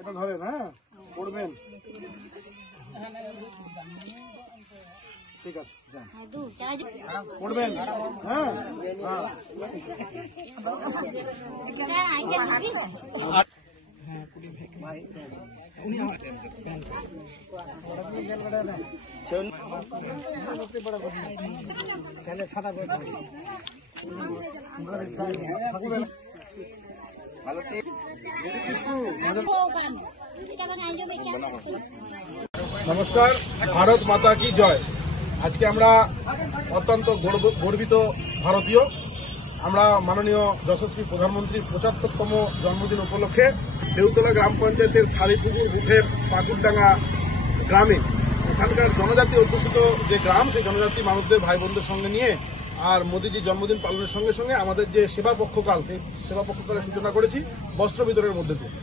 এটা ধরেন, হ্যাঁ পড়বেন, ঠিক আছে পড়বেন, হ্যাঁ নমস্কার, ভারত মাতা কি জয়। আজকে আমরা অত্যন্ত গর্বিত ভারতীয়। আমরা মাননীয় যশস্বী প্রধানমন্ত্রীর ৭৫তম জন্মদিন উপলক্ষে দেউতলা গ্রাম পঞ্চায়েতের থালিপুকুর বুথের পাকুরডাঙ্গা গ্রামে এখানকার জনজাতি অধ্যুষিত যে গ্রাম, সেই জনজাতি মানুষদের ভাই বোনদের সঙ্গে নিয়ে আর মোদীজির জন্মদিন পালনের সঙ্গে সঙ্গে আমাদের যে সেবা পক্ষকাল, সেই সেবা পক্ষকালের সূচনা করেছি বস্ত্র বিতরণের মধ্যে দিয়ে।